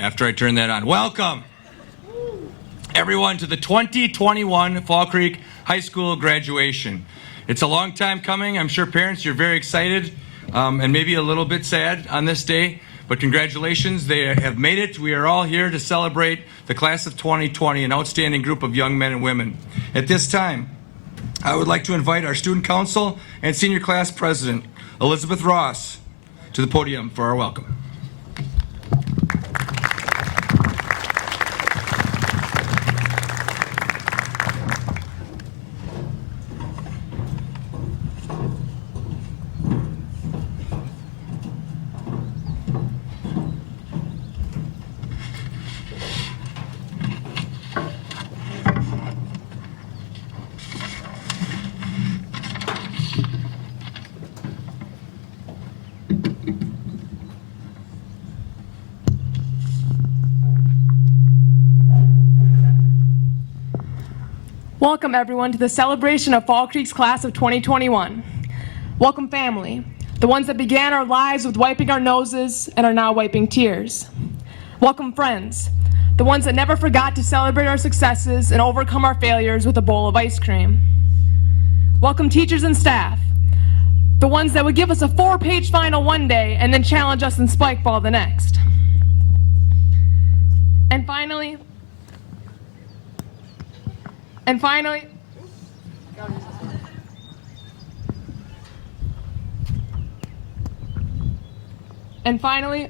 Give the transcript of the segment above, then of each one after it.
after I turn that on. Welcome, everyone, to the 2021 Fall Creek High School graduation. It's a long time coming. I'm sure parents, you're very excited and maybe a little bit sad on this day, but congratulations, they have made it. We are all here to celebrate the class of 2020, an outstanding group of young men and women. At this time, I would like to invite our student council and senior class president, Elizabeth Ross, to the podium for our welcome. Welcome everyone to the celebration of Fall Creek's class of 2021. Welcome family, the ones that began our lives with wiping our noses and are now wiping tears. Welcome friends, the ones that never forgot to celebrate our successes and overcome our failures with a bowl of ice cream. Welcome teachers and staff, the ones that would give us a 4-page final one day and then challenge us in spike ball the next. And finally,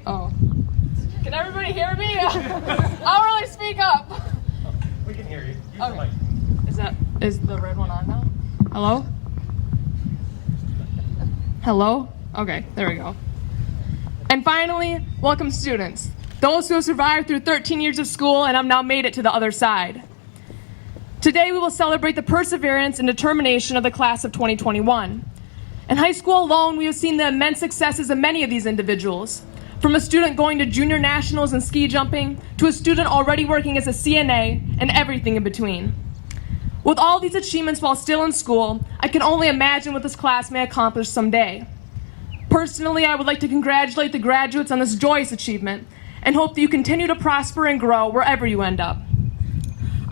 oh, can everybody hear me? I'll really speak up. We can hear you. Use Okay. the mic. Is the red one on now? Hello? Hello? Okay, there we go. And finally, welcome students, those who have survived through 13 years of school and have now made it to the other side. Today we will celebrate the perseverance and determination of the class of 2021. In high school alone, we have seen the immense successes of many of these individuals, from a student going to junior nationals in ski jumping, to a student already working as a CNA, and everything in between. With all these achievements while still in school, I can only imagine what this class may accomplish someday. Personally, I would like to congratulate the graduates on this joyous achievement, and hope that you continue to prosper and grow wherever you end up.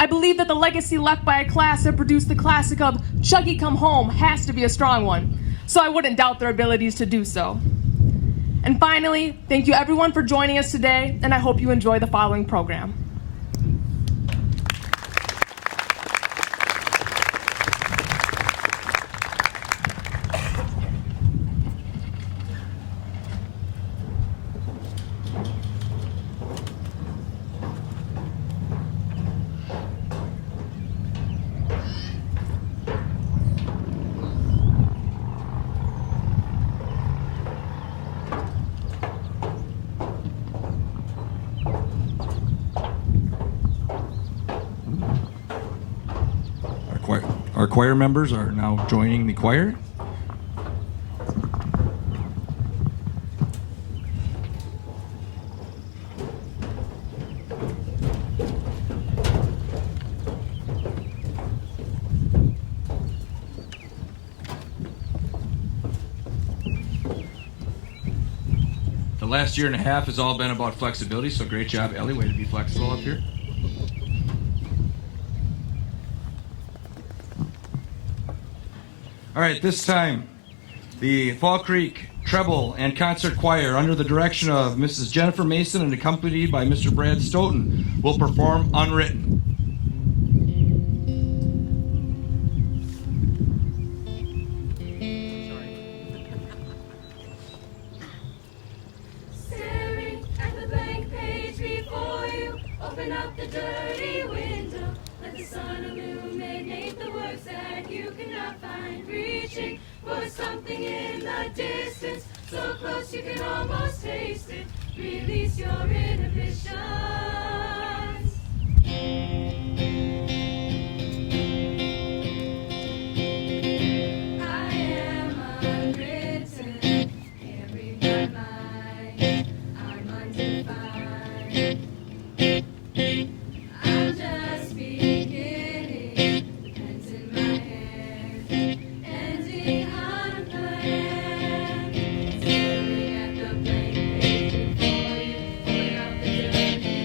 I believe that the legacy left by a class that produced the classic of "Chuggy Come Home" has to be a strong one, so I wouldn't doubt their abilities to do so. And finally, thank you everyone for joining us today, and I hope you enjoy the following program. Our choir members are now joining the choir. The last year and a half has all been about flexibility, so great job, Ellie. Way to be flexible up here. All right, this time, the Fall Creek Treble and Concert Choir, under the direction of Mrs. Jennifer Mason and accompanied by Mr. Brad Stoughton, will perform Unwritten. Staring at the blank page before you, open up the dirty window. Let the sun illuminate the words that you cannot find. Reaching for something in the distance, so close you can almost taste it. Release your inhibitions. I am unwritten, can't read my mind, I'm undefined. I'm just beginning, pens in my hand, ending on a plan. Staring at the blank page before you, pulling up the dirty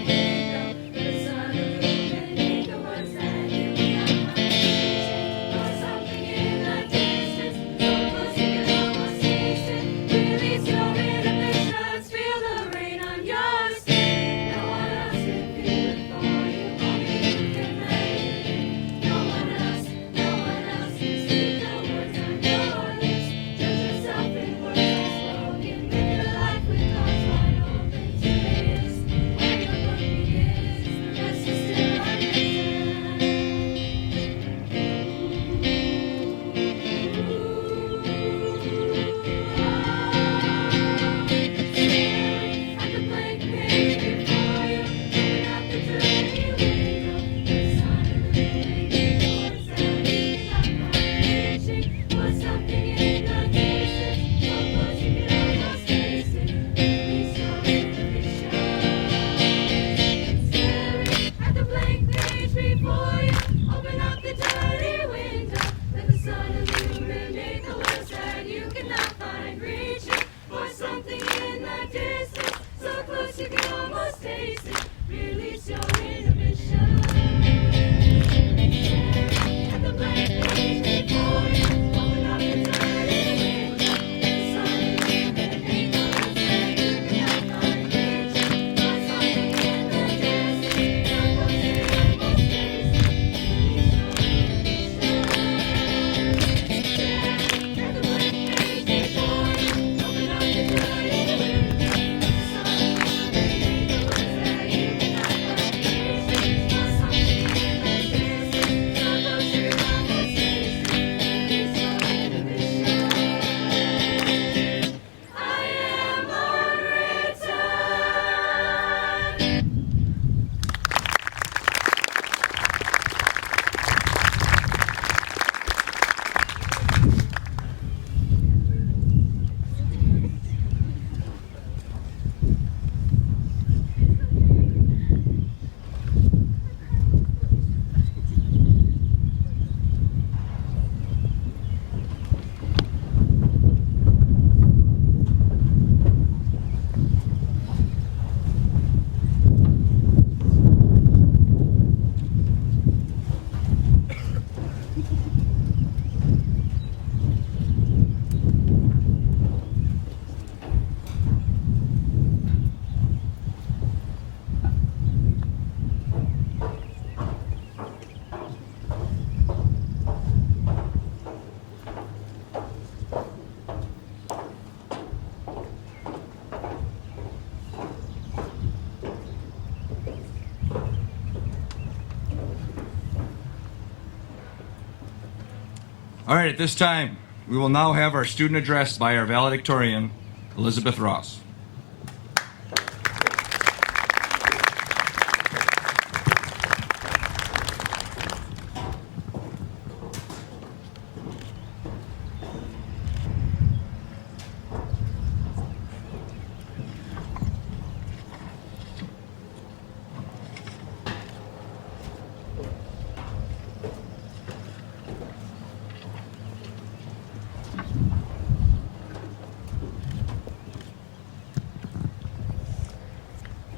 All right, at this time, we will now have our student address by our valedictorian, Elizabeth Ross.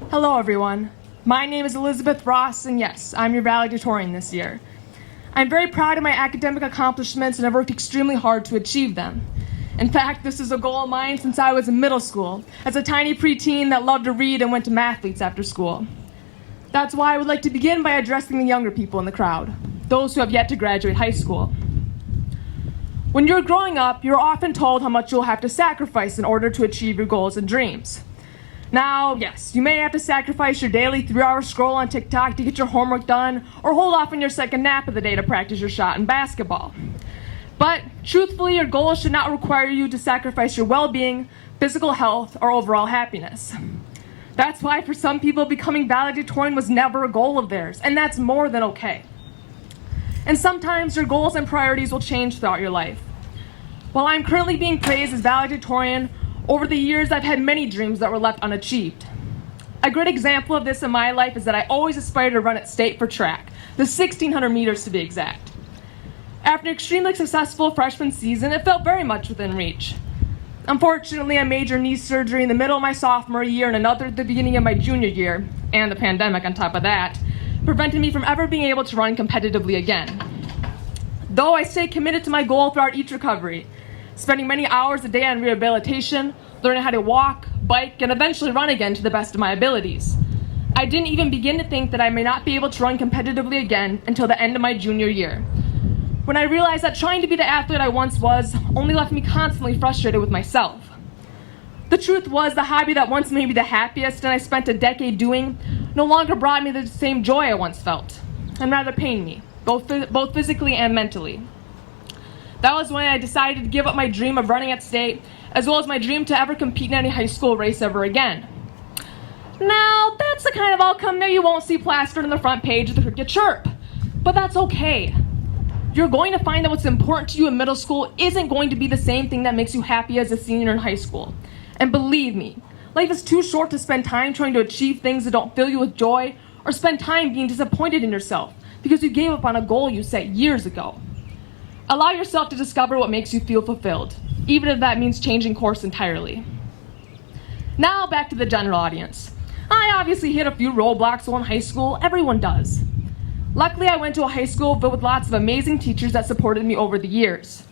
Hello, everyone. My name is Elizabeth Ross, and yes, I'm your valedictorian this year. I'm very proud of my academic accomplishments, and I've worked extremely hard to achieve them. In fact, this is a goal of mine since I was in middle school, as a tiny preteen that loved to read and went to mathletes after school. That's why I would like to begin by addressing the younger people in the crowd, those who have yet to graduate high school. When you're growing up, you're often told how much you'll have to sacrifice in order to achieve your goals and dreams. Now, yes, you may have to sacrifice your daily 3-hour scroll on TikTok to get your homework done, or hold off on your second nap of the day to practice your shot in basketball. But, truthfully, your goals should not require you to sacrifice your well-being, physical health, or overall happiness. That's why for some people, becoming valedictorian was never a goal of theirs, and that's more than okay. And sometimes your goals and priorities will change throughout your life. While I'm currently being praised as valedictorian, over the years, I've had many dreams that were left unachieved. A great example of this in my life is that I always aspired to run at state for track, the 1,600 meters to be exact. After an extremely successful freshman season, it felt very much within reach. Unfortunately, a major knee surgery in the middle of my sophomore year and another at the beginning of my junior year, and the pandemic on top of that, prevented me from ever being able to run competitively again. Though I stayed committed to my goal throughout each recovery, spending many hours a day on rehabilitation, learning how to walk, bike, and eventually run again to the best of my abilities. I didn't even begin to think that I may not be able to run competitively again until the end of my junior year, when I realized that trying to be the athlete I once was only left me constantly frustrated with myself. The truth was, the hobby that once made me the happiest and I spent a decade doing no longer brought me the same joy I once felt, and rather pained me, both physically and mentally. That was when I decided to give up my dream of running at state, as well as my dream to ever compete in any high school race ever again. Now, that's the kind of outcome that you won't see plastered on the front page of the Cricket Chirp, but that's okay. You're going to find that what's important to you in middle school isn't going to be the same thing that makes you happy as a senior in high school. And believe me, life is too short to spend time trying to achieve things that don't fill you with joy, or spend time being disappointed in yourself because you gave up on a goal you set years ago. Allow yourself to discover what makes you feel fulfilled, even if that means changing course entirely. Now back to the general audience. I obviously hit a few roadblocks while in high school. Everyone does. Luckily, I went to a high school filled with lots of amazing teachers that supported me over the years.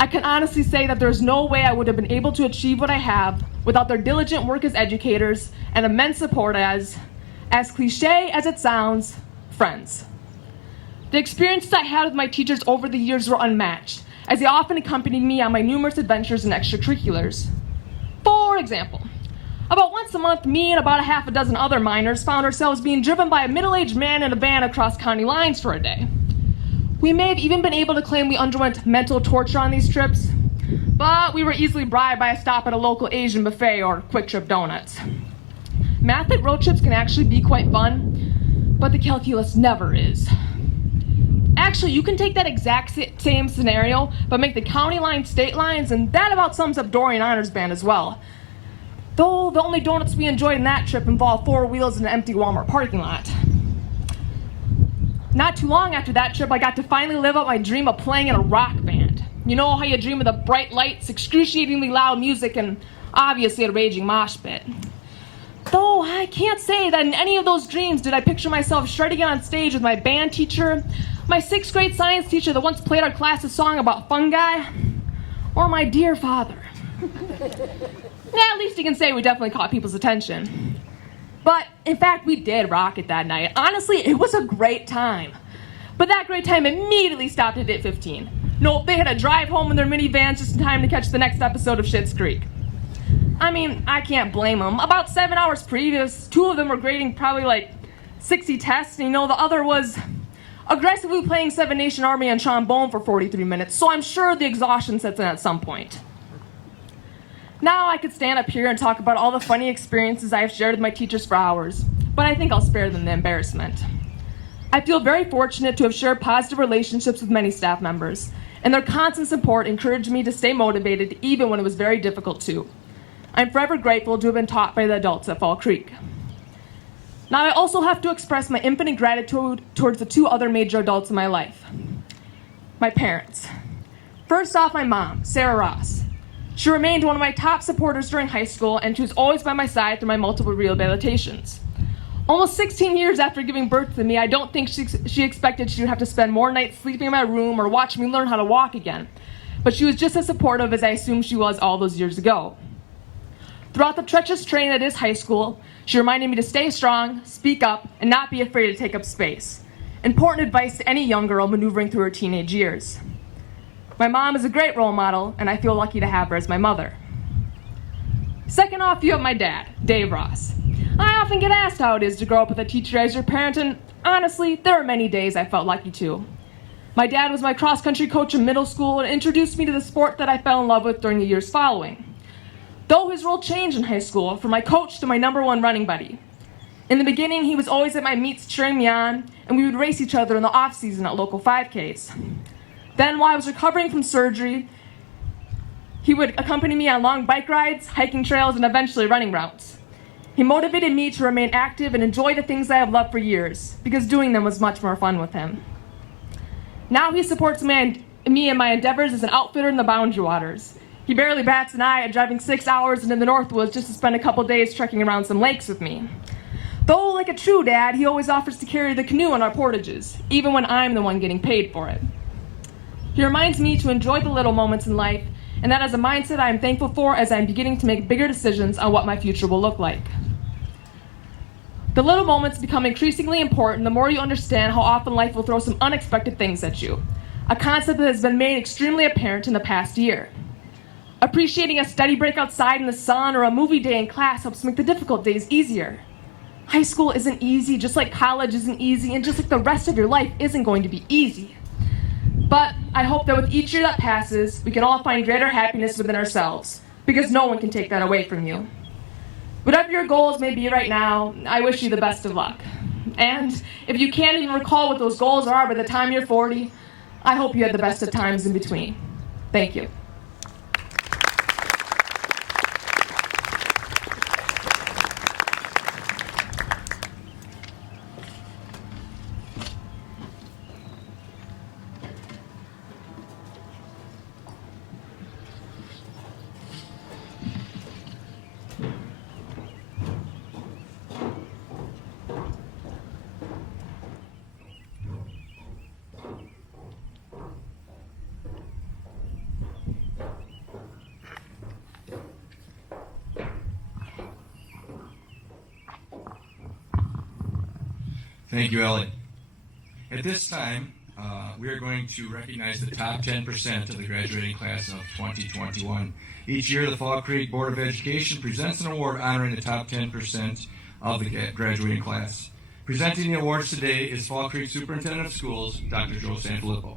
I can honestly say that there's no way I would have been able to achieve what I have without their diligent work as educators and immense support as cliche as it sounds, friends. The experiences I had with my teachers over the years were unmatched, as they often accompanied me on my numerous adventures and extracurriculars. For example, about once a month, me and about a half a dozen other minors found ourselves being driven by a middle-aged man in a van across county lines for a day. We may have even been able to claim we underwent mental torture on these trips, but we were easily bribed by a stop at a local Asian buffet or Quick Trip Donuts. Math road trips can actually be quite fun, but the calculus never is. Actually, you can take that exact same scenario, but make the county line state lines, and that about sums up Dorian Honors Band as well. Though the only donuts we enjoyed in that trip involved 4 wheels in an empty Walmart parking lot. Not too long after that trip, I got to finally live out my dream of playing in a rock band. You know how you dream of the bright lights, excruciatingly loud music, and obviously a raging mosh pit. Though I can't say that in any of those dreams did I picture myself shredding on stage with my band teacher, my 6th grade science teacher that once played our class a song about fungi, or my dear father. At least you can say we definitely caught people's attention. But, in fact, we did rock it that night. Honestly, it was a great time. But that great time immediately stopped at 8:15. Nope, they had to drive home in their minivans just in time to catch the next episode of Schitt's Creek. I mean, I can't blame them. About 7 hours previous, 2 of them were grading probably like 60 tests, and the other was aggressively playing Seven Nation Army on trombone for 43 minutes, so I'm sure the exhaustion sets in at some point. Now I could stand up here and talk about all the funny experiences I have shared with my teachers for hours, but I think I'll spare them the embarrassment. I feel very fortunate to have shared positive relationships with many staff members, and their constant support encouraged me to stay motivated even when it was very difficult too. I'm forever grateful to have been taught by the adults at Fall Creek. Now I also have to express my infinite gratitude towards the two other major adults in my life. My parents. First off, my mom, Sarah Ross. She remained one of my top supporters during high school, and she was always by my side through my multiple rehabilitations. Almost 16 years after giving birth to me, I don't think she expected she would have to spend more nights sleeping in my room or watch me learn how to walk again. But she was just as supportive as I assumed she was all those years ago. Throughout the treacherous training that is high school, she reminded me to stay strong, speak up, and not be afraid to take up space. Important advice to any young girl maneuvering through her teenage years. My mom is a great role model, and I feel lucky to have her as my mother. Second off, you have my dad, Dave Ross. I often get asked how it is to grow up with a teacher as your parent, and honestly, there are many days I felt lucky too. My dad was my cross-country coach in middle school and introduced me to the sport that I fell in love with during the years following. Though his role changed in high school, from my coach to my #1 running buddy. In the beginning, he was always at my meets cheering me on, and we would race each other in the off-season at local 5Ks. Then, while I was recovering from surgery, he would accompany me on long bike rides, hiking trails, and eventually running routes. He motivated me to remain active and enjoy the things I have loved for years, because doing them was much more fun with him. Now he supports me in my endeavors as an outfitter in the Boundary Waters. He barely bats an eye at driving 6 hours into the Northwoods just to spend a couple days trekking around some lakes with me. Though, like a true dad, he always offers to carry the canoe on our portages, even when I'm the one getting paid for it. He reminds me to enjoy the little moments in life, and that is a mindset I am thankful for as I am beginning to make bigger decisions on what my future will look like. The little moments become increasingly important the more you understand how often life will throw some unexpected things at you, a concept that has been made extremely apparent in the past year. Appreciating a steady break outside in the sun or a movie day in class helps make the difficult days easier. High school isn't easy, just like college isn't easy, and just like the rest of your life isn't going to be easy. But I hope that with each year that passes, we can all find greater happiness within ourselves, because no one can take that away from you. Whatever your goals may be right now, I wish you the best of luck. And if you can't even recall what those goals are by the time you're 40, I hope you had the best of times in between. Thank you. Thank you, Ellie. At this time, we are going to recognize the top 10% of the graduating class of 2021. Each year, the Fall Creek Board of Education presents an award honoring the top 10% of the graduating class. Presenting the awards today is Fall Creek Superintendent of Schools, Dr. Joe Sanfilippo.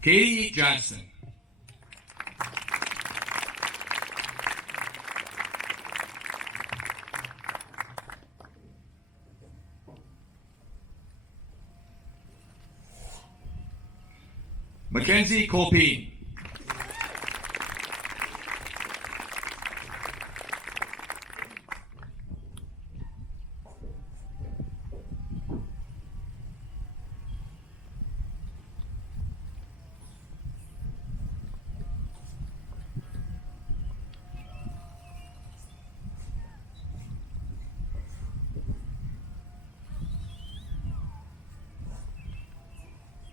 Katie Johnson. Mackenzie Colpine.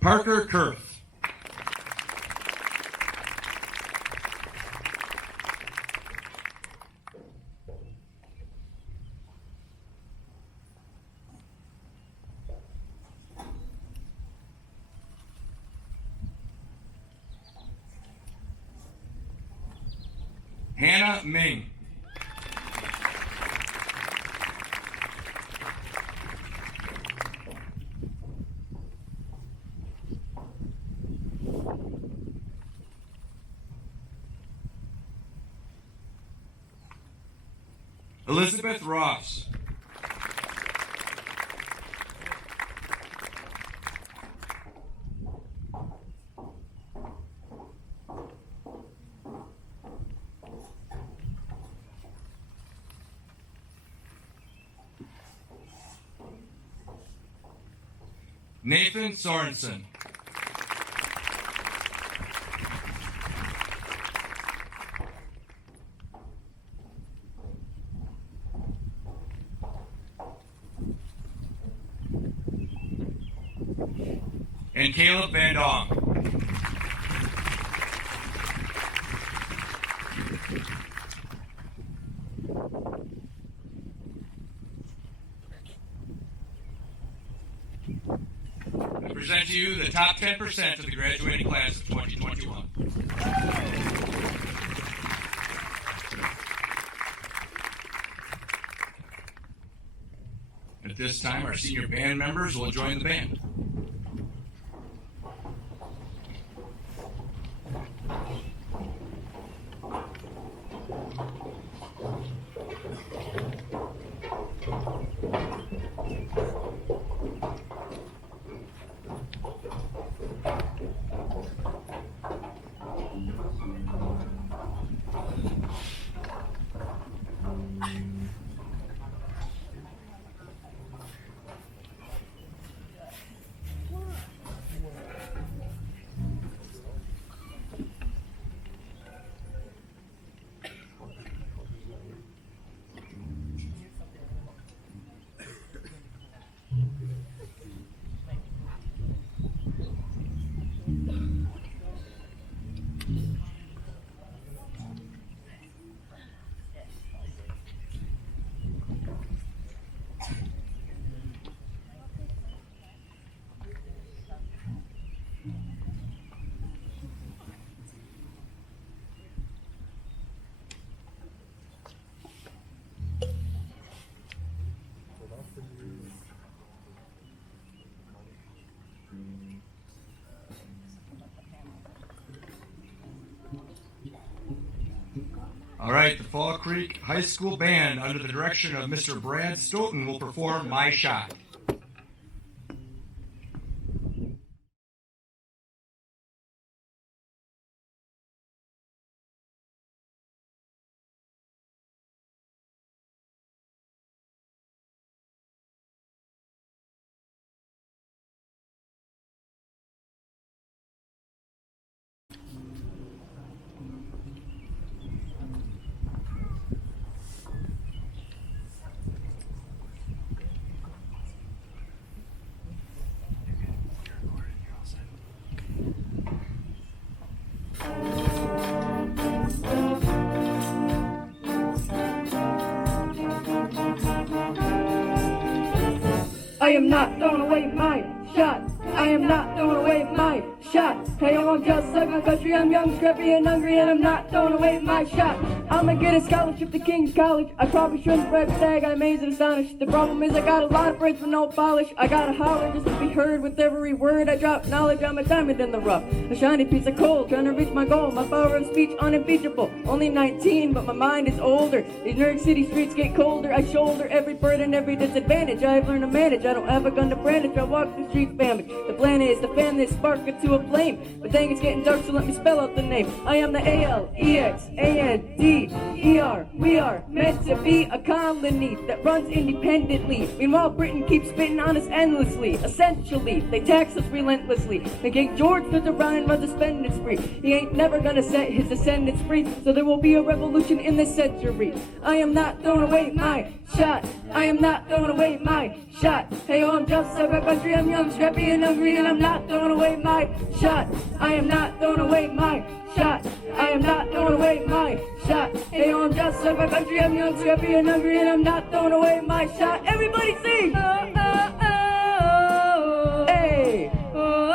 Parker Kurth. Hannah Ming. Elizabeth Ross. Nathan Sorensen. And Caleb Van Dong. I present to you the top 10% of the graduating class of 2021. At this time, our senior band members will join the band. All right, the Fall Creek High School Band, under the direction of Mr. Brad Stoughton, will perform My Shot. I am not throwing away my shot. I am not throwing away my shot. Hey, I'm just like my country. I'm young, scrappy, and hungry, and I'm not throwing away my shot. I'ma get a scholarship to King's College. I probably shouldn't brag, but I got amazed and astonished. The problem is I got a lot of brains with no polish. I gotta holler just to be heard with every word I drop. Knowledge, I'm a diamond in the rough. A shiny piece of coal, trying to reach my goal. My power of speech unimpeachable. Only 19, but my mind is older. These New York City streets get colder. I shoulder every burden, every disadvantage. I've learned to manage. I don't have a gun to brandish. I walk the streets famished. The plan is to fan this spark into a flame. But dang, it's getting dark, so let me spell out the name. I am the ALEXANDER. We are meant to be a colony that runs independently. Meanwhile, Britain keeps spitting on us endlessly. Essentially, they tax us relentlessly. The King George goes around and runs a spending spree. He ain't never gonna set his descendants free, so there will be a revolution in this century. I am not throwing away my shot. I am not throwing away my shot. Hey, oh, I'm just like my country. I'm young, scrappy, and hungry, and I'm not throwing away my shot. I am not throwing away my shot. I am not throwing away my shot. Hey, oh, I'm just like my country. I'm young, scrappy, and hungry, and I'm not throwing away my shot. Everybody sing! Oh, oh, oh. Hey! Oh,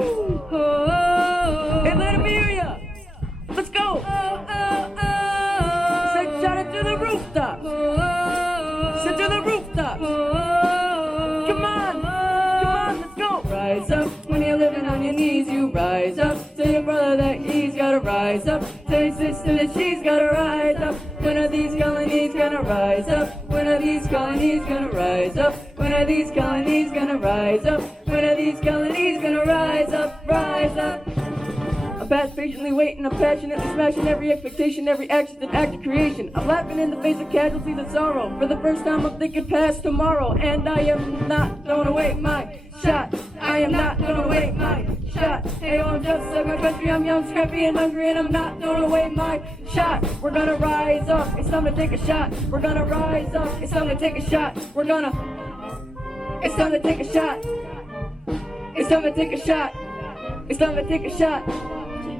oh, oh. Hey, let me hear ya! Let's go! Oh, oh, rise up. When you're living on your knees, you rise up. Tell your brother that he's gotta rise up. Tell your sister that she's gotta rise up. When are these colonies gonna rise up? When are these colonies gonna rise up? When are these colonies gonna rise up? When are these colonies gonna rise up? Rise up. I'm past patiently waiting, I'm passionately smashing every expectation, every accident, act of creation. I'm laughing in the face of casualties and sorrow. For the first time I'm thinking past tomorrow. And I am not throwing away my shot. I am not throwing away my shot. Hey, I'm just like my country, I'm young, scrappy, and hungry, and I'm not throwing away my shot. We're gonna rise up, it's time to take a shot. We're gonna rise up, it's time to take a shot. It's time to take a shot. It's time to take a shot. It's time to take a shot.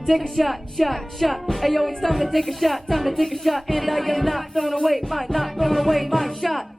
Take a shot, shot. Hey yo, it's time to take a shot, and I am not throwing away my shot.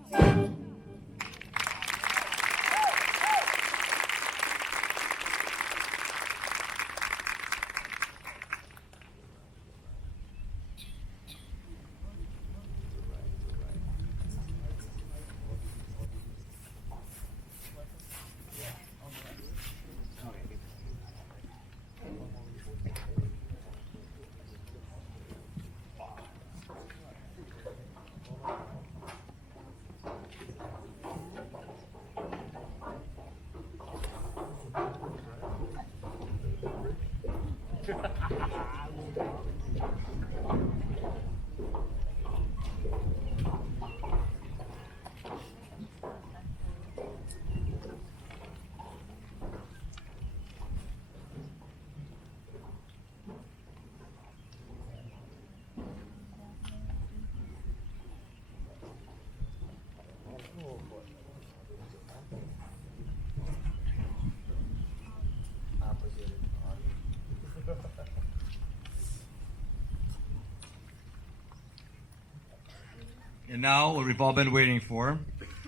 And now, what we've all been waiting for,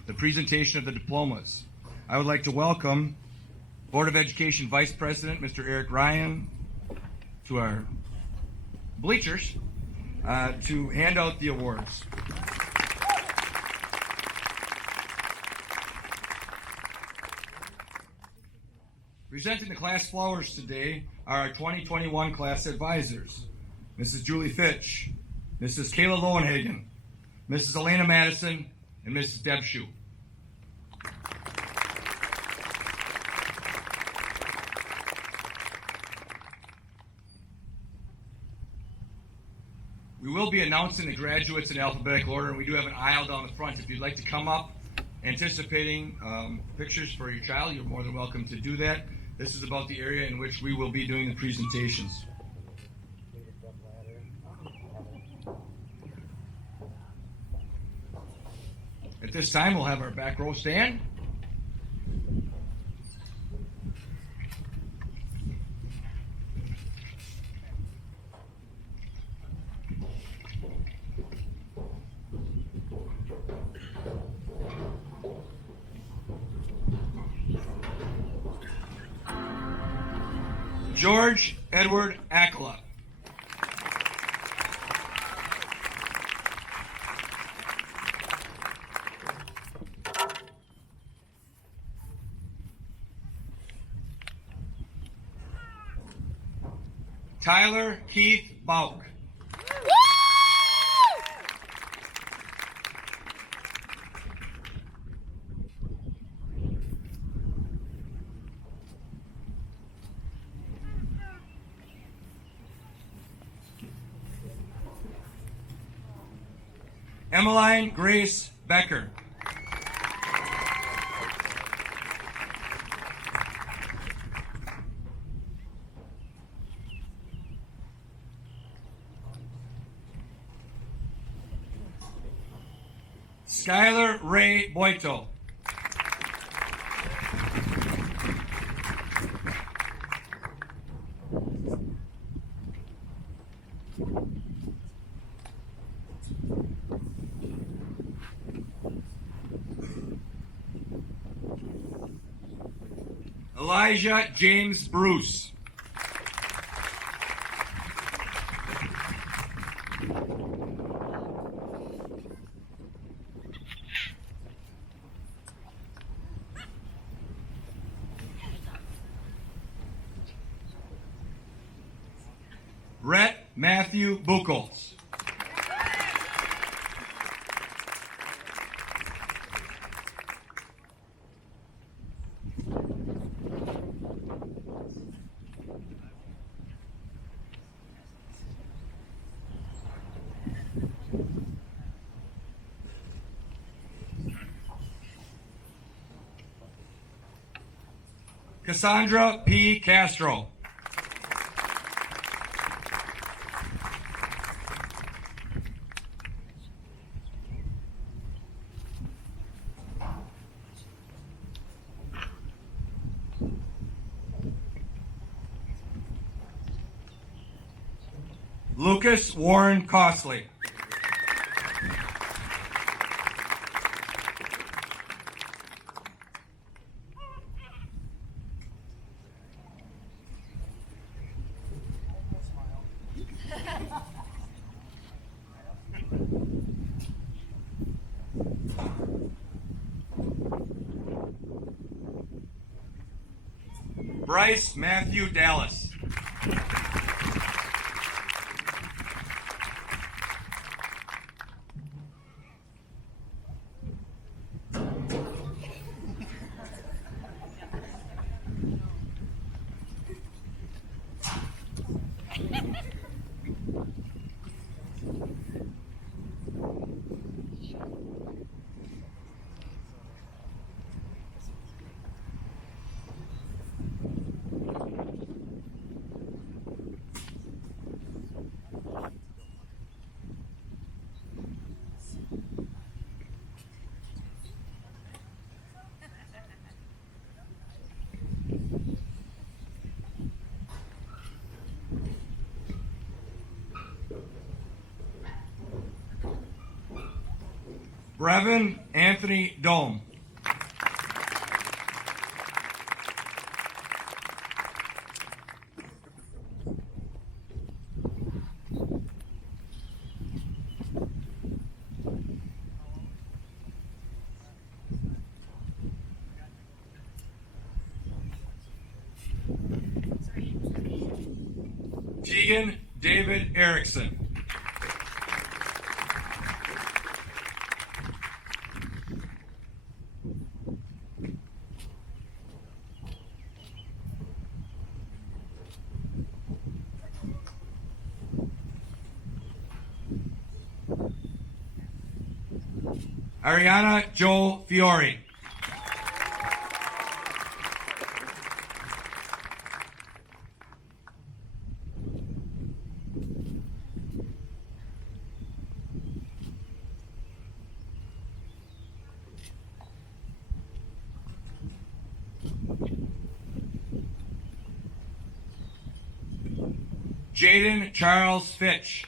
the presentation of the diplomas. I would like to welcome Board of Education Vice President, Mr. Eric Ryan, to our bleachers to hand out the awards. Presenting the class flowers today are our 2021 class advisors, Mrs. Julie Fitch, Mrs. Kayla Lowenhagen, Mrs. Elena Madison, and Mrs. Deb Shue. We will be announcing the graduates in alphabetical order, and we do have an aisle down the front. If you'd like to come up anticipating pictures for your child, you're more than welcome to do that. This is about the area in which we will be doing the presentations. At this time, we'll have our back row stand. George Edward Akala. Tyler Keith Bauk. Emmeline Grace Becker. Skylar Ray Boito. Elijah James Bruce. Rhett Matthew Buchholz. Cassandra P. Castro. Lucas Warren Costley. Bryce Matthew Dallas. Brevin Anthony Dome. Tegan David Erickson. Ariana Joe Fiore. Jaden Charles Fitch.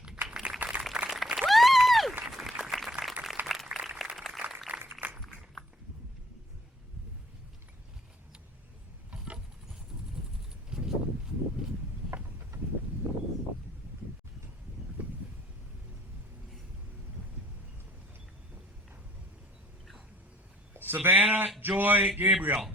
Savannah Joy Gabriel.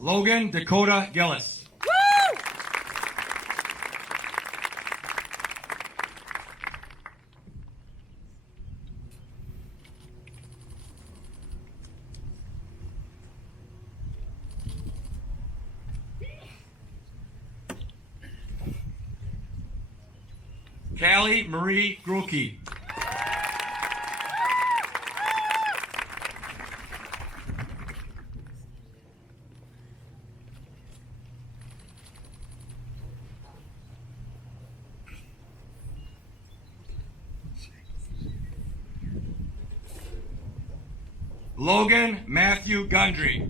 Logan Dakota Gillis. Callie Marie Grulke. Logan Matthew Gundry.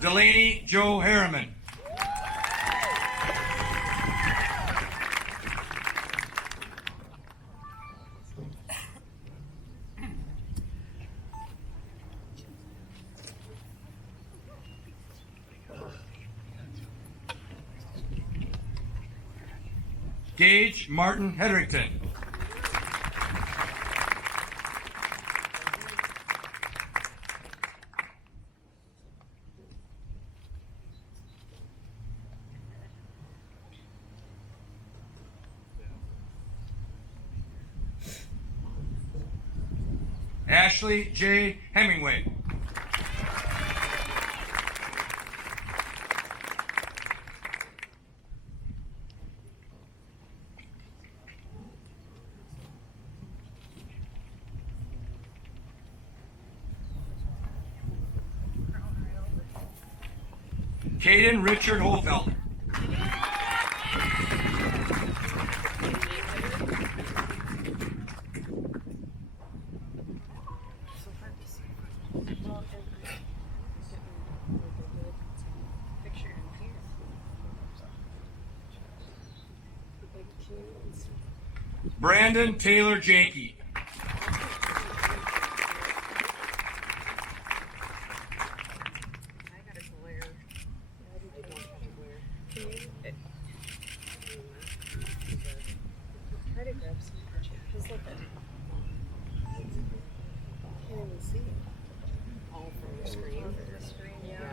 Delaney Joe Harriman. Gage Martin Hedrington. Ashley J. Hemingway. Caden Richard Holfelder. Brandon Taylor Janke.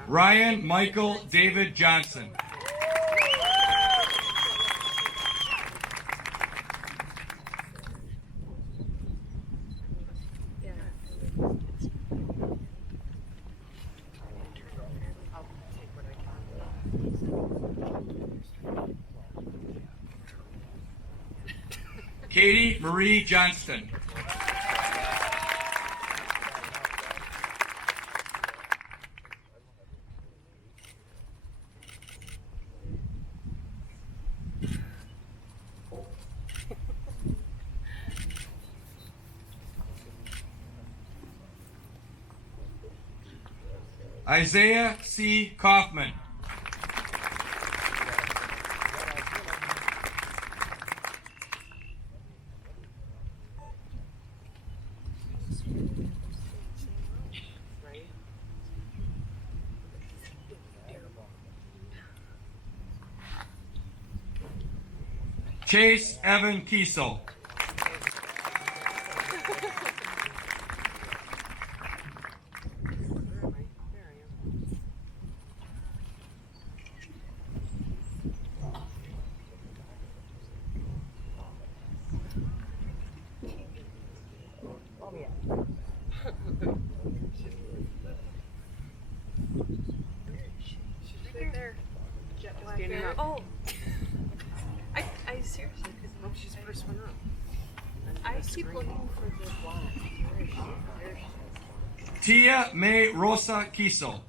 Ryan Michael David Johnson. Katie Marie Johnston. Isaiah C. Kaufman. Chase Evan Kiesel. Oh, I seriously, because she's the first one up. I keep looking for the blonde. Where is she? There she is. Tia May Rosa Kiesel.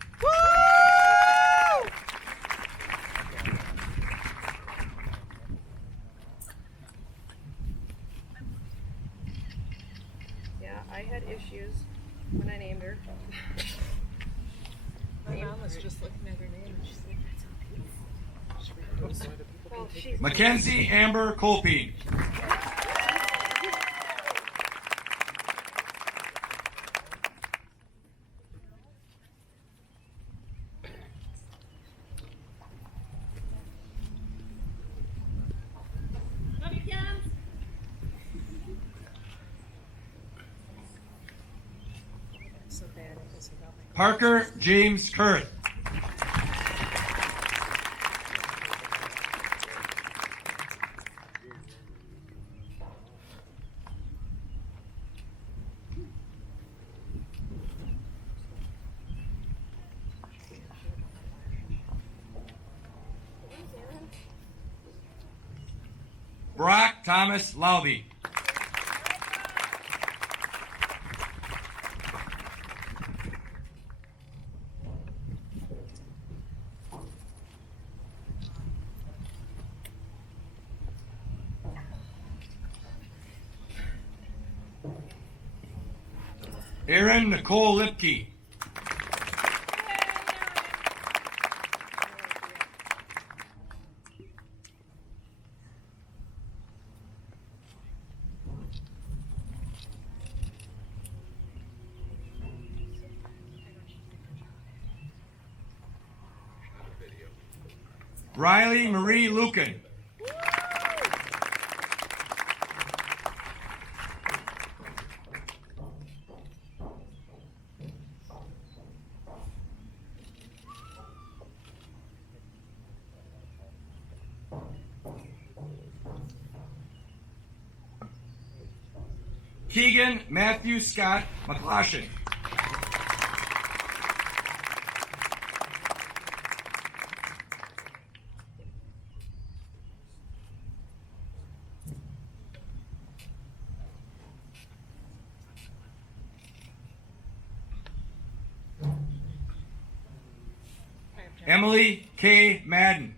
Yeah, I had issues when I named her. My mom was just looking at her name and she's like, that's so beautiful. Well, she's Mackenzie Amber Colpine. so bad at this about my Parker James Curran. Brock Thomas Laube. Erin Nicole Lipke. Riley Marie Lucan. Keegan Matthew Scott McClashin. Emily K. Madden.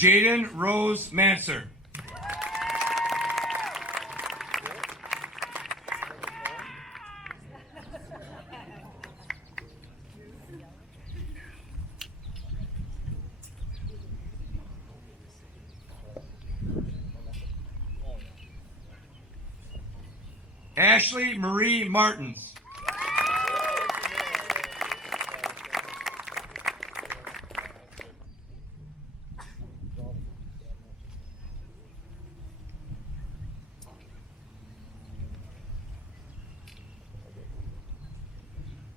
Jaden Rose Manser. Ashley Marie Martins.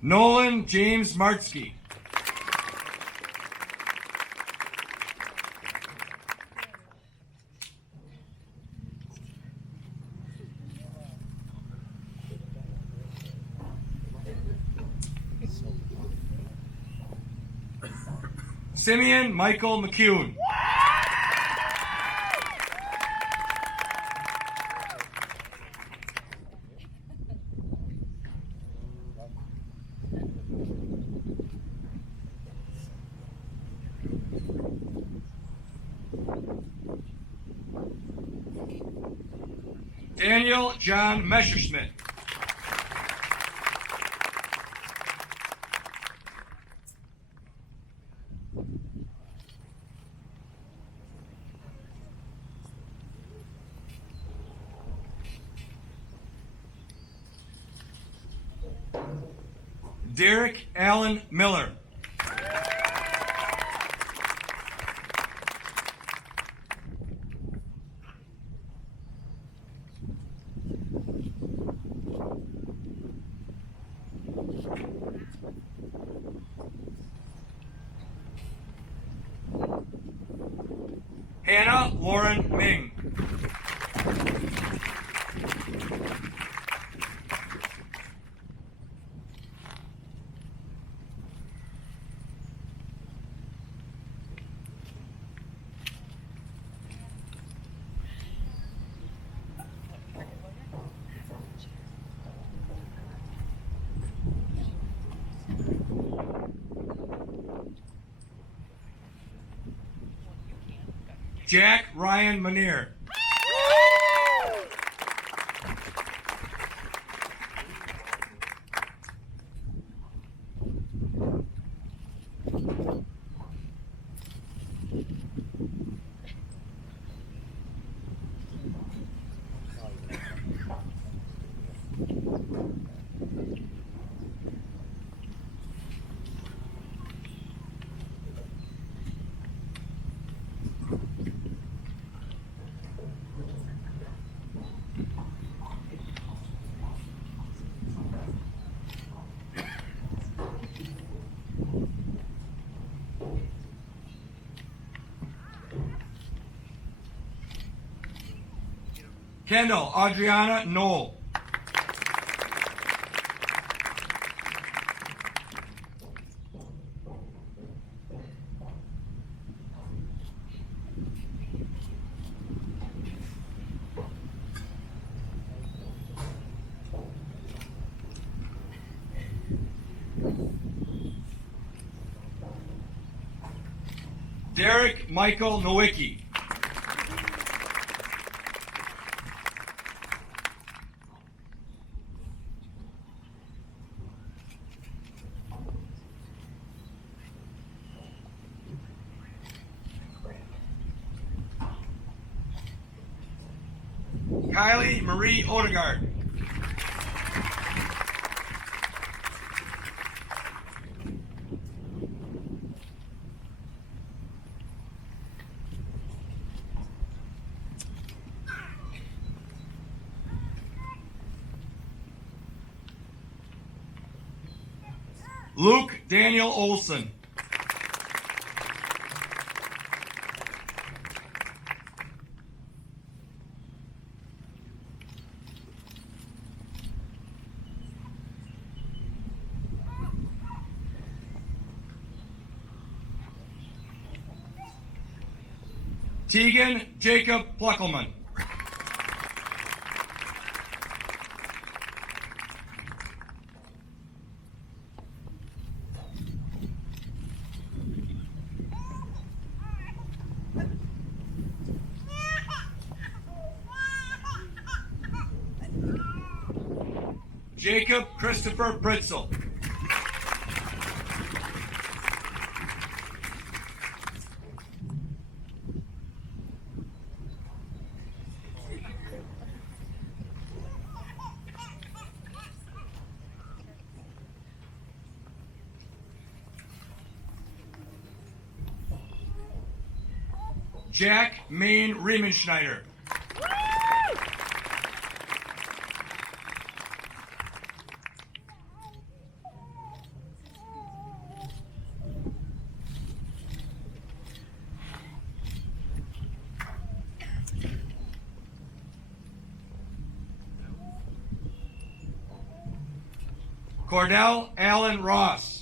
Nolan James Martsky. Simeon Michael McCune. Daniel John Messerschmidt. Derek Allen Miller. Hannah Lauren Ming. Jack Ryan Manier. Kendall Adriana Knoll. Derek Michael Nowicki. Kylie Marie Odegaard. Luke Daniel Olson. Tegan Jacob Pluckelman. Jacob Christopher Pritzel. Jack Main Riemenschneider. Cordell Allen Ross.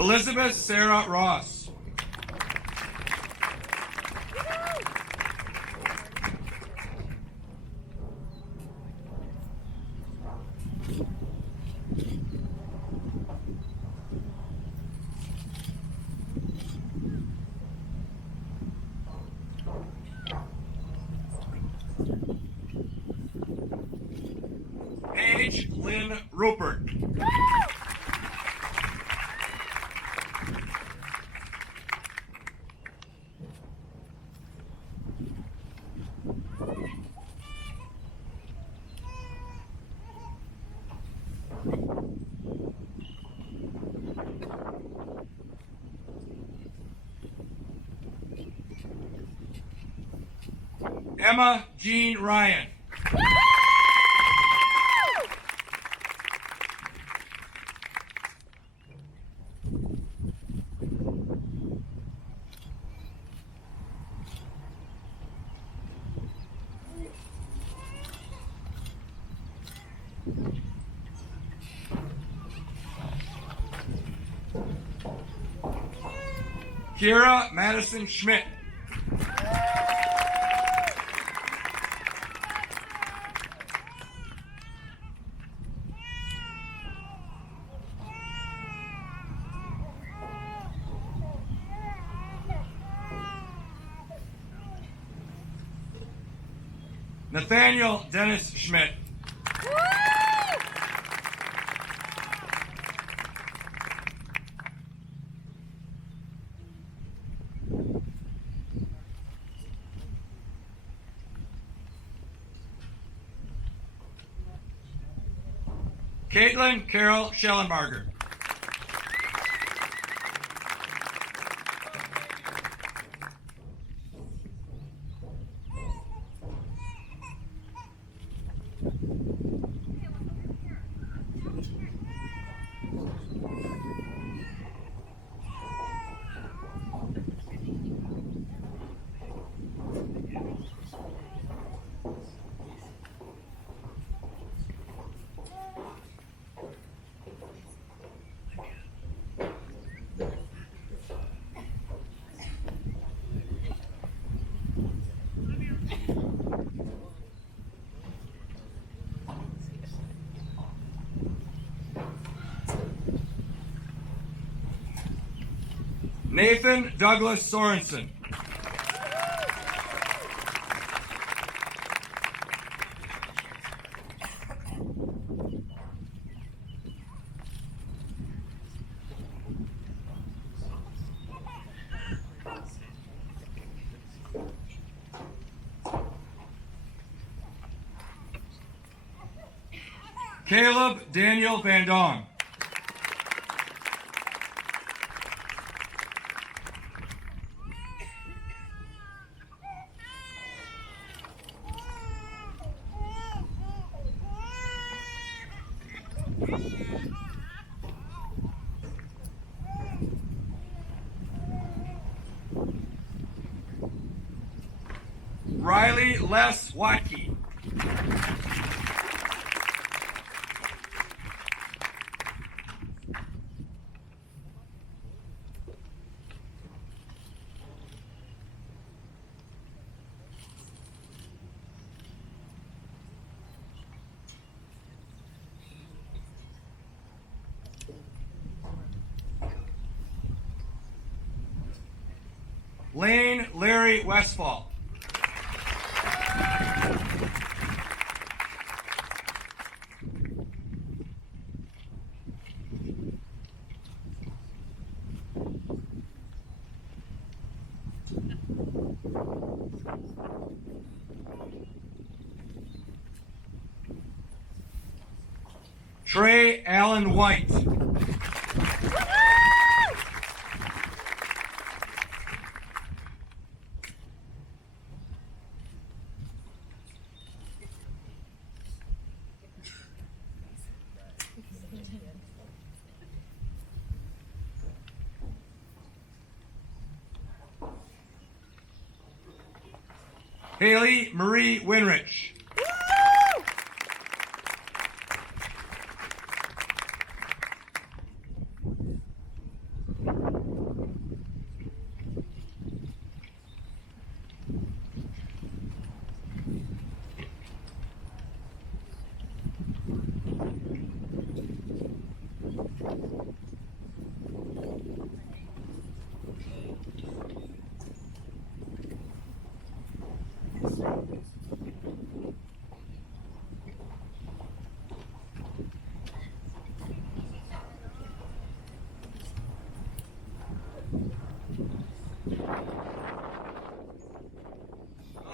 Elizabeth Sarah Ross. Paige Lynn Rupert. Emma Jean Ryan. Kira Madison Schmidt. Nathaniel Dennis Schmidt. Caitlin Carol Schellenbarger. Nathan Douglas Sorensen. Caleb Daniel Van Dong. Riley Les Watke. Lane Larry Westfall. Trey Allen White. Haley Marie Winrich.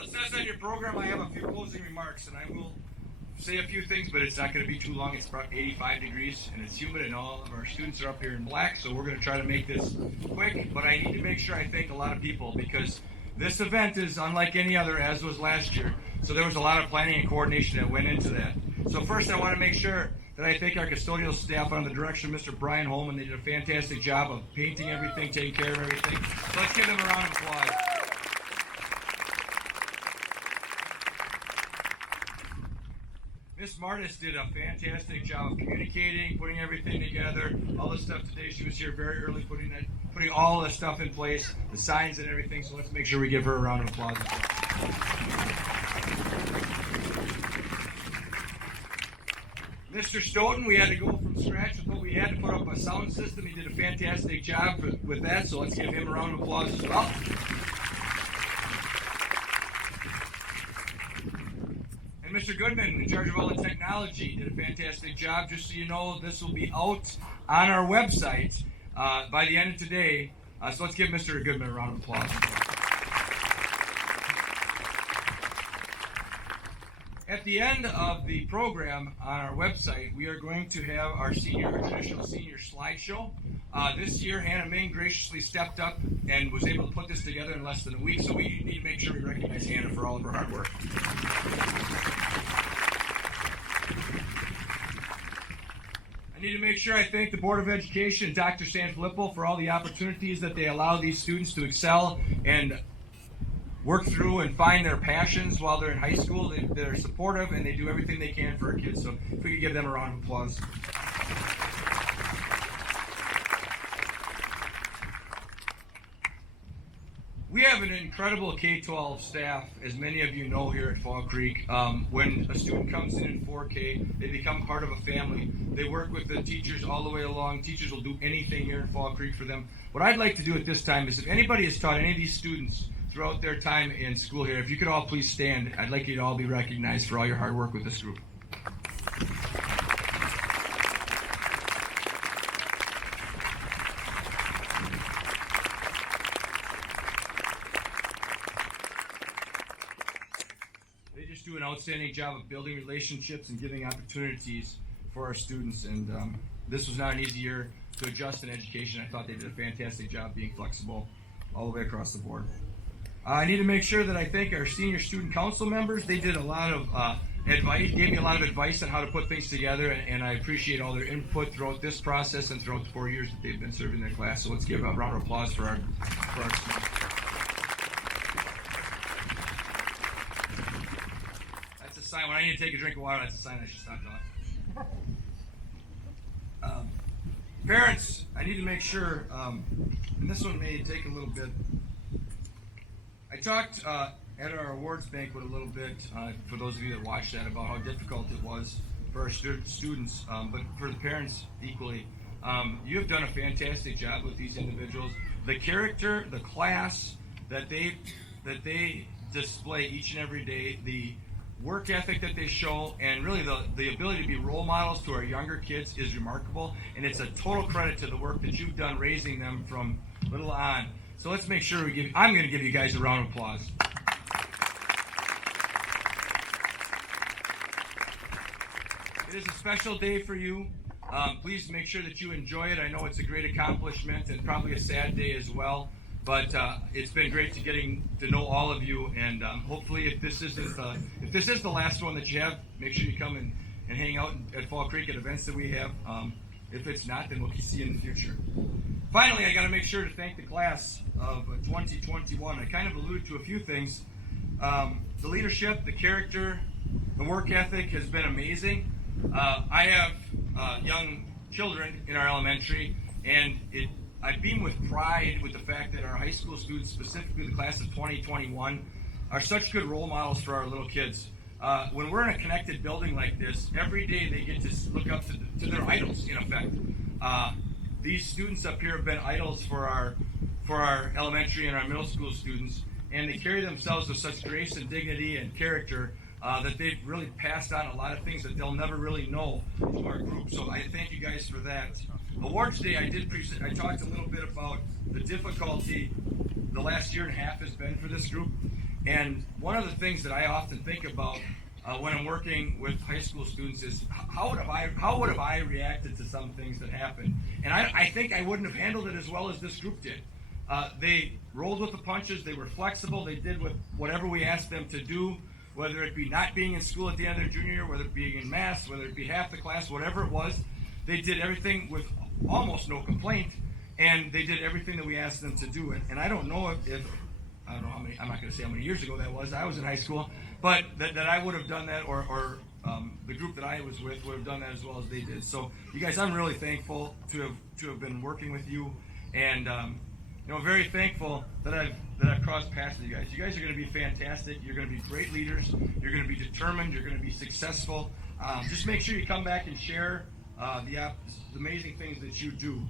It says on your program I have a few closing remarks, and I will say a few things, but it's not going to be too long. It's about 85 degrees, and it's humid, and all of our students are up here in black, so we're going to try to make this quick, but I need to make sure I thank a lot of people, because this event is unlike any other, as was last year, so there was a lot of planning and coordination that went into that. So first, I want to make sure that I thank our custodial staff under the direction of Mr. Brian Holman. They did a fantastic job of painting everything, taking care of everything. So let's give them a round of applause. Miss Martis did a fantastic job of communicating, putting everything together. All the stuff today, she was here very early putting all the stuff in place, the signs and everything. So let's make sure we give her a round of applause as well. Mr. Stoughton, we had to go from scratch with what we had to put up a sound system. He did a fantastic job with that, so let's give him a round of applause as well. And Mr. Goodman, in charge of all the technology, did a fantastic job. Just so you know, this will be out on our website by the end of today. So let's give Mr. Goodman a round of applause. At the end of the program on our website, we are going to have our traditional senior slideshow. This year, Hannah Ming graciously stepped up and was able to put this together in less than a week, so we need to make sure we recognize Hannah for all of her hard work. I need to make sure I thank the Board of Education and Dr. Sanfilippo for all the opportunities that they allow these students to excel and work through and find their passions while they're in high school. They're supportive and they do everything they can for our kids. So if we could give them a round of applause. We have an incredible K-12 staff, as many of you know here at Fall Creek. When a student comes in 4K, they become part of a family. They work with the teachers all the way along. Teachers will do anything here in Fall Creek for them. What I'd like to do at this time is if anybody has taught any of these students throughout their time in school here, if you could all please stand, I'd like you to all be recognized for all your hard work with this group. Do an outstanding job of building relationships and giving opportunities for our students, and this was not an easy year to adjust in education. I thought they did a fantastic job being flexible all the way across the board. I need to make sure that I thank our senior student council members. They did a lot of advice, gave me a lot of advice on how to put things together, and I appreciate all their input throughout this process and throughout the 4 years that they've been serving their class. So let's give a round of applause for our students. When I need to take a drink of water, that's a sign I should stop talking. Parents, I need to make sure, and this one may take a little bit. I talked at our awards banquet a little bit, for those of you that watched that, about how difficult it was for our students, but for the parents equally. You have done a fantastic job with these individuals. The character, the class that they display each and every day, the work ethic that they show, and really the ability to be role models to our younger kids is remarkable, and it's a total credit to the work that you've done raising them from little on. So let's make sure I'm going to give you guys a round of applause. It is a special day for you. Please make sure that you enjoy it. I know it's a great accomplishment and probably a sad day as well. But it's been great getting to know all of you, and hopefully, if this is the last one that you have, make sure you come and hang out at Fall Creek at events that we have. If it's not, then we'll see you in the future. Finally, I got to make sure to thank the class of 2021. I kind of alluded to a few things. The leadership, the character, the work ethic has been amazing. I have young children in our elementary, and I beam with pride with the fact that our high school students, specifically the class of 2021, are such good role models for our little kids. When we're in a connected building like this, every day they get to look up to their idols, in effect. These students up here have been idols for our elementary and our middle school students, and they carry themselves with such grace and dignity and character that they've really passed on a lot of things that they'll never really know to our group. So I thank you guys for that. Awards Day, I talked a little bit about the difficulty the last year and a half has been for this group. And one of the things that I often think about when I'm working with high school students is how would have I reacted to some things that happened? And I think I wouldn't have handled it as well as this group did. They rolled with the punches. They were flexible. They did whatever we asked them to do, whether it be not being in school at the end of their junior year, whether it be in math, whether it be half the class, whatever it was. They did everything with almost no complaint, and they did everything that we asked them to do. And I don't know if I don't know how many, I'm not going to say how many years ago that was. I was in high school, but that I would have done that, or the group that I was with would have done that as well as they did. So you guys, I'm really thankful to have been working with you, and very thankful that I've crossed paths with you guys. You guys are going to be fantastic. You're going to be great leaders. You're going to be determined. You're going to be successful. Just make sure you come back and share the amazing things that you do.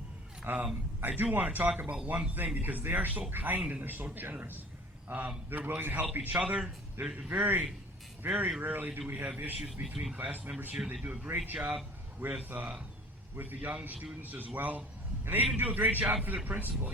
I do want to talk about one thing, because they are so kind and they're so generous. They're willing to help each other. They're very, very rarely do we have issues between class members here. They do a great job with the young students as well. And they even do a great job for their principal.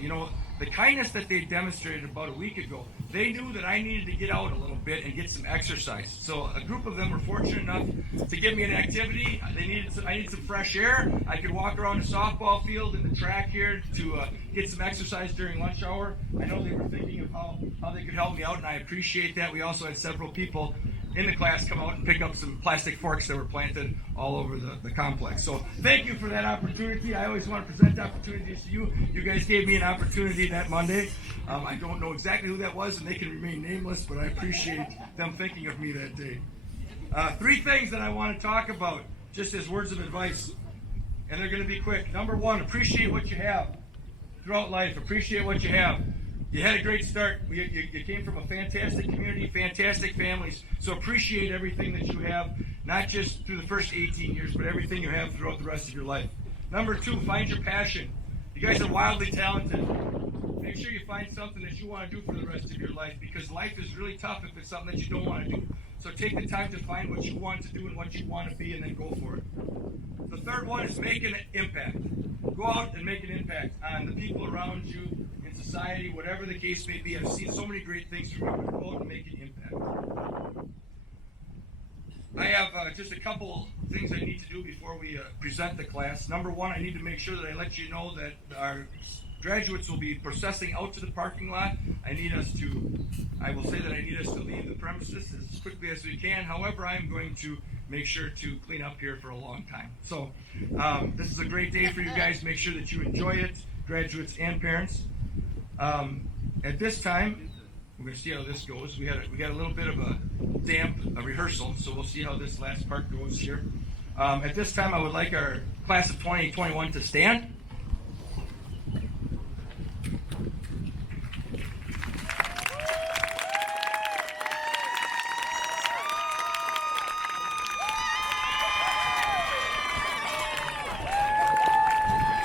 The kindness that they demonstrated about a week ago, they knew that I needed to get out a little bit and get some exercise. So a group of them were fortunate enough to give me an activity. I needed some fresh air. I could walk around the softball field and the track here to get some exercise during lunch hour. I know they were thinking of how they could help me out, and I appreciate that. We also had several people in the class come out and pick up some plastic forks that were planted all over the complex. So thank you for that opportunity. I always want to present opportunities to you. You guys gave me an opportunity that Monday. I don't know exactly who that was, and they can remain nameless, but I appreciate them thinking of me that day. 3 things that I want to talk about, just as words of advice, and they're going to be quick. Number 1, appreciate what you have throughout life. Appreciate what you have. You had a great start. You came from a fantastic community, fantastic families. So appreciate everything that you have, not just through the first 18 years, but everything you have throughout the rest of your life. Number 2, find your passion. You guys are wildly talented. Make sure you find something that you want to do for the rest of your life, because life is really tough if it's something that you don't want to do. So take the time to find what you want to do and what you want to be, and then go for it. The third one is make an impact. Go out and make an impact on the people around you, in society, whatever the case may be. I've seen so many great things from you. Go out and make an impact. I have just a couple things I need to do before we present the class. Number 1, I need to make sure that I let you know that our graduates will be processing out to the parking lot. I will say that I need us to leave the premises as quickly as we can. However, I'm going to make sure to clean up here for a long time. So this is a great day for you guys. Make sure that you enjoy it, graduates and parents. At this time, we're going to see how this goes. We got a little bit of a rehearsal, so we'll see how this last part goes here. At this time, I would like our class of 2021 to stand.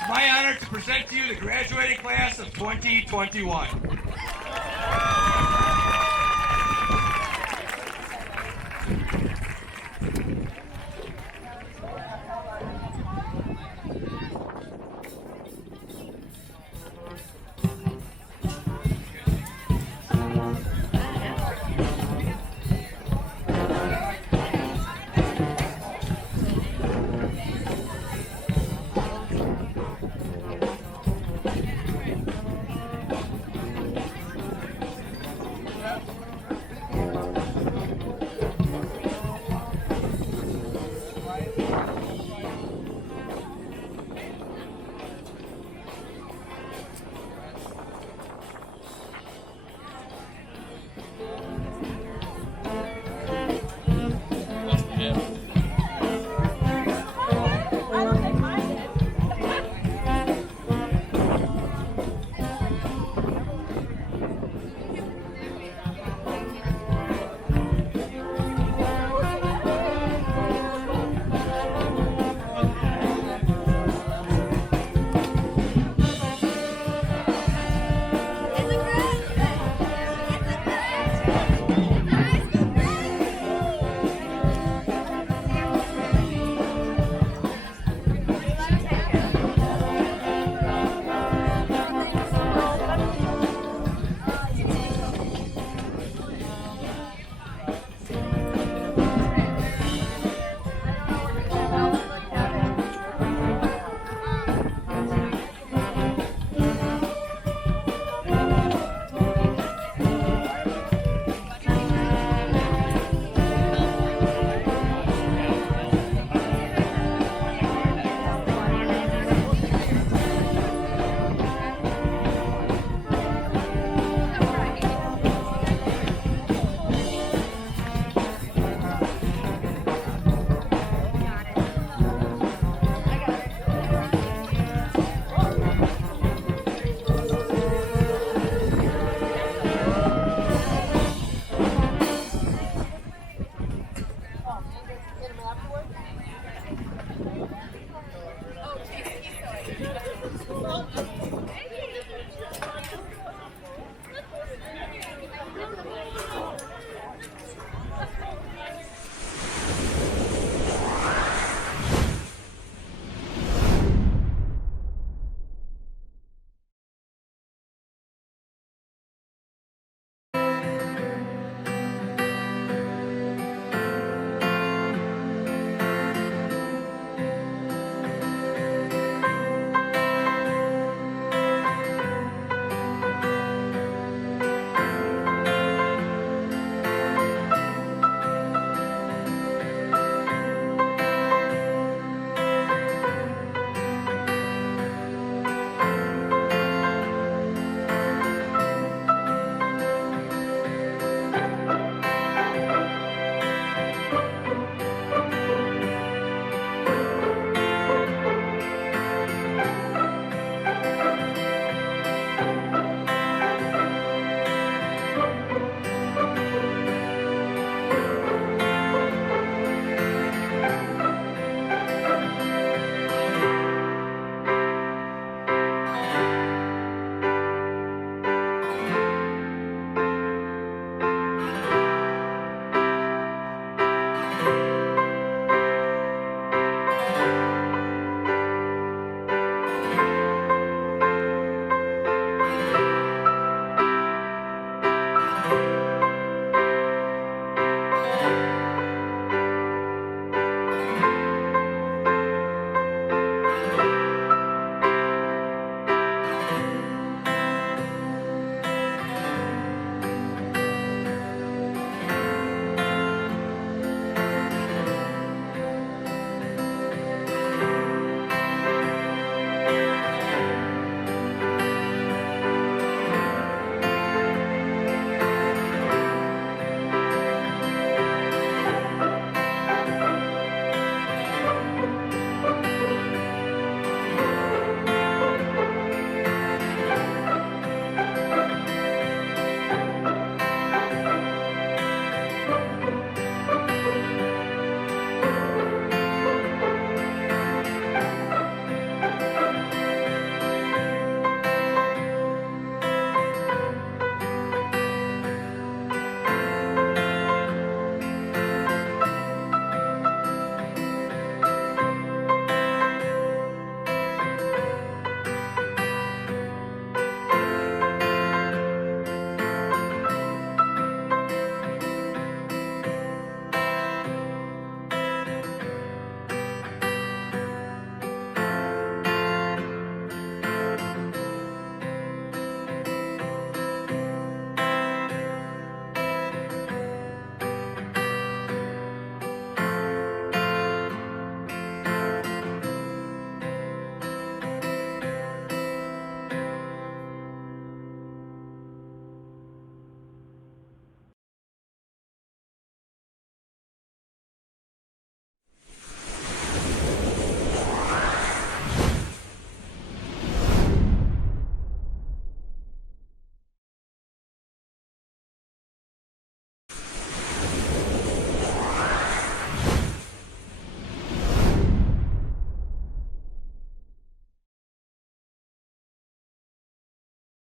My honor to present to you the graduating class of 2021.